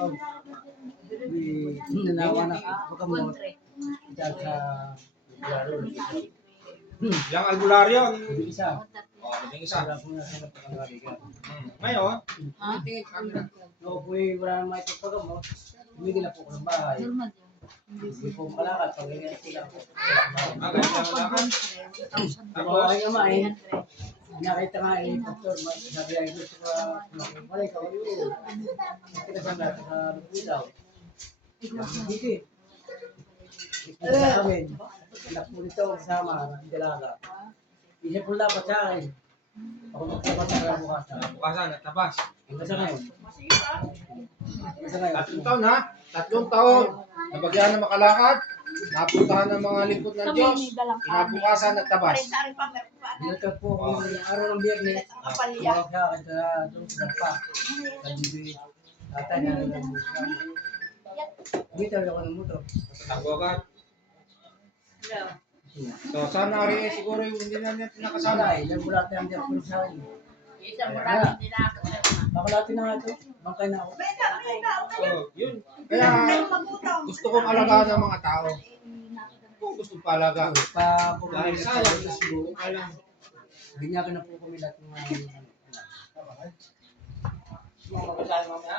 Oh, nanawa na baka mo dahil sa laro. Yang albularyo. Isa. Oh, yung isa. Wala po na sa pangalaga. Ngayon, No, boy, wala nang may pagpagamo. Tumigil na po ko ng bahay. Hindi po malakad. Pag-ingat sila po. agad lang lakad. Ako ay ama eh. Nakita nga eh, Pastor, sabi ay gusto ko malay ka ulo. Kita sa natin sa Lugbidaw. Hindi. Ito sa amin. Anak po nito kasama, ang dalaga. Isa po dapat sa akin. Ako magtapat sa bukasan. Bukasan at labas. Hanggang sa ngayon. Hanggang sa ngayon. 3 taon ha? 3 taon. Nabagyan na makalakad. Napuntahan ng mga lingkod ng Diyos. Kinabukasan at tabas. Dito po kung araw ng biyernes, tumawag sa akin sa Dampa. Nandito tatay na ng muslim. Dito ako ng motor. Tago agad. So, sana rin siguro yung hindi na niya pinakasama. Sana ilang bulate ang diyan po sa akin. Bakalati na nga ito. Bangkay na ako. So, yun. Kaya gusto kong alagaan ng mga tao. Kung gusto palaga. Dahil sayang na siguro. Kailang. Binyagan na po kami lahat ng mga... Mga kapatid mamaya.